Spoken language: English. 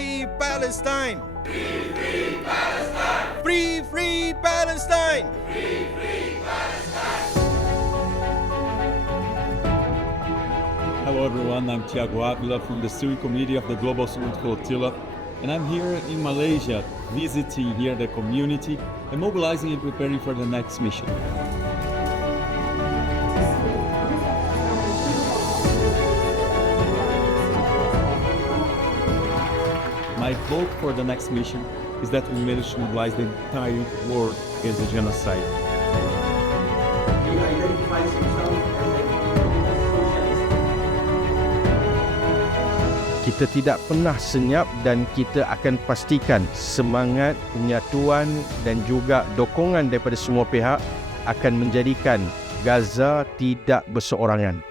free Palestine! Free, free Palestine! Hello everyone, I'm Thiago Avila from the steering committee of the Global Student Flotilla, and I'm here in Malaysia visiting here the community and mobilizing and preparing for the next mission. My hope for the next mission is that we manage to mobilize the entire world against the genocide. He identifies himself as a socialist. Kita tidak pernah senyap dan kita akan pastikan semangat, penyatuan dan juga dokongan daripada semua pihak akan menjadikan Gaza tidak berseorangan.